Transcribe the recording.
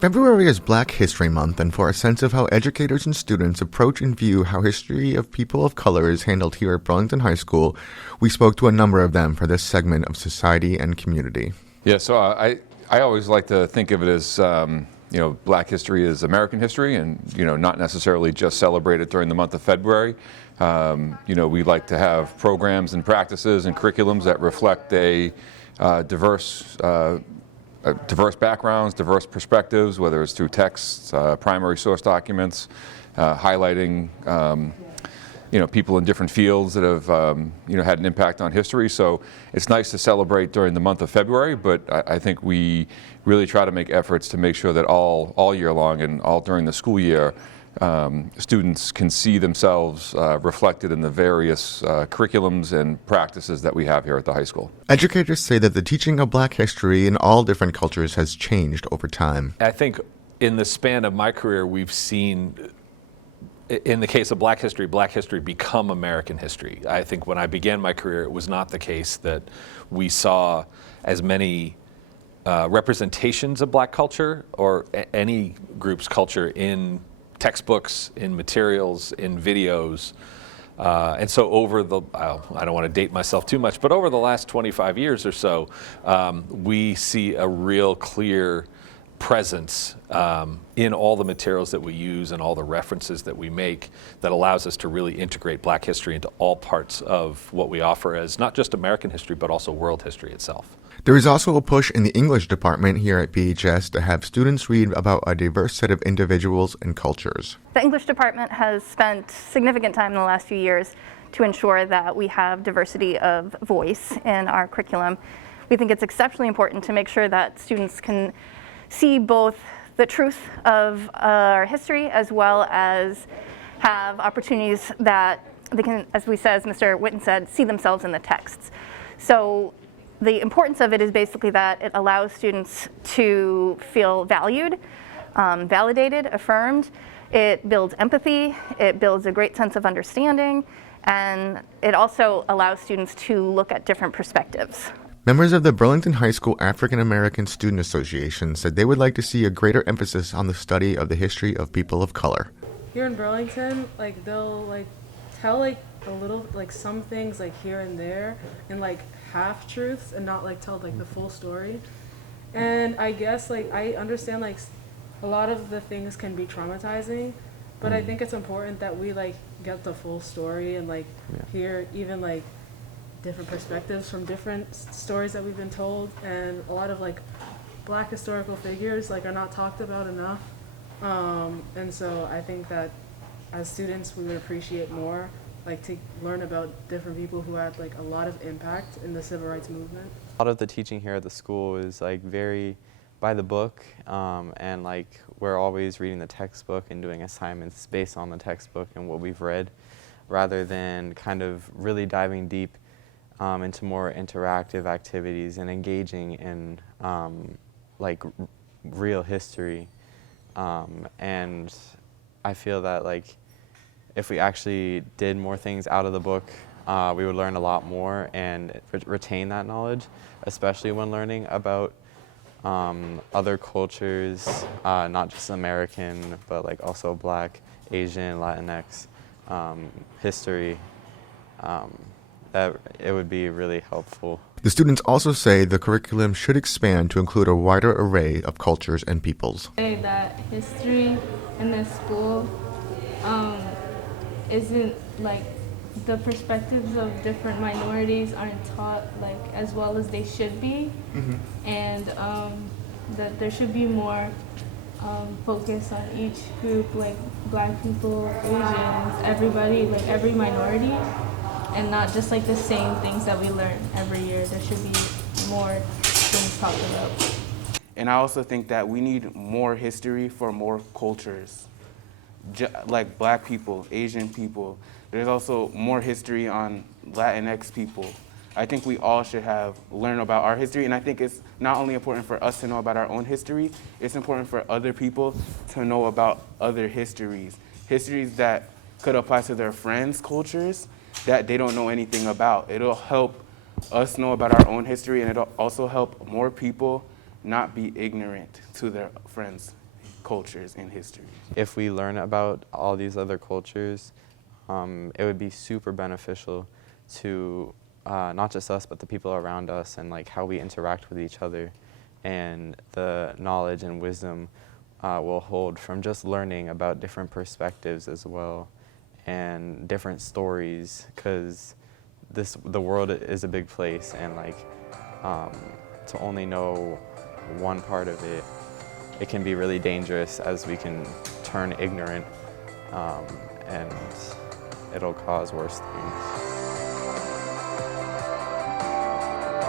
February is Black History Month, and for a sense of how educators and students approach and view how history of people of color is handled here at Burlington High School, we spoke to a number of them for this segment of Society and Community. Yeah, so I always like to think of it as, Black history is American history and, not necessarily just celebrated during the month of February. We like to have programs and practices and curriculums that reflect a diverse backgrounds, diverse perspectives, whether it's through texts, primary source documents, highlighting people in different fields that have had an impact on history. So it's nice to celebrate during the month of February, but I think we really try to make efforts to make sure that all year long and all during the school year, students can see themselves reflected in the various curriculums and practices that we have here at the high school. Educators say that the teaching of Black history in all different cultures has changed over time. I think in the span of my career, we've seen, in the case of Black history become American history. I think when I began my career, it was not the case that we saw as many representations of Black culture or any group's culture in textbooks, in materials, in videos. And so over I don't want to date myself too much, but over the last 25 years or so, we see a real clear presence in all the materials that we use and all the references that we make that allows us to really integrate Black history into all parts of what we offer as not just American history, but also world history itself. There is also a push in the English department here at BHS to have students read about a diverse set of individuals and cultures. The English department has spent significant time in the last few years to ensure that we have diversity of voice in our curriculum. We think it's exceptionally important to make sure that students can see both the truth of our history as well as have opportunities that they can, as Mr. Witten said, see themselves in the texts. So the importance of it is basically that it allows students to feel valued, validated, affirmed. It builds empathy, it builds a great sense of understanding, and it also allows students to look at different perspectives. Members of the Burlington High School African American Student Association said they would like to see a greater emphasis on the study of the history of people of color. Here in Burlington, they'll tell a little, some things here and there, and half truths, and not tell the full story. And I guess I understand a lot of the things can be traumatizing, but I think it's important that we get the full story and hear even different perspectives from different stories that we've been told. And a lot of Black historical figures are not talked about enough. And so I think that as students we would appreciate more to learn about different people who had a lot of impact in the civil rights movement. A lot of the teaching here at the school is very by the book, and we're always reading the textbook and doing assignments based on the textbook and what we've read, rather than kind of really diving deep into more interactive activities and engaging in real history. And I feel that if we actually did more things out of the book, we would learn a lot more and retain that knowledge, especially when learning about other cultures, not just American, but also Black, Asian, Latinx history. That it would be really helpful. The students also say the curriculum should expand to include a wider array of cultures and peoples. That history in the school isn't the perspectives of different minorities aren't taught as well as they should be, and that there should be more focus on each group, Black people, Asians, everybody, every minority, and not just the same things that we learn every year. There should be more things talked about. And I also think that we need more history for more cultures, like Black people, Asian people. There's also more history on Latinx people. I think we all should learn about our history, and I think it's not only important for us to know about our own history, it's important for other people to know about other histories that could apply to their friends' cultures that they don't know anything about. It'll help us know about our own history, and it'll also help more people not be ignorant to their friends' cultures and histories. If we learn about all these other cultures, it would be super beneficial to not just us, but the people around us, and like how we interact with each other, and the knowledge and wisdom we'll hold from just learning about different perspectives as well, and different stories, because the world is a big place, and like to only know one part of it, it can be really dangerous, as we can turn ignorant, and it'll cause worse things.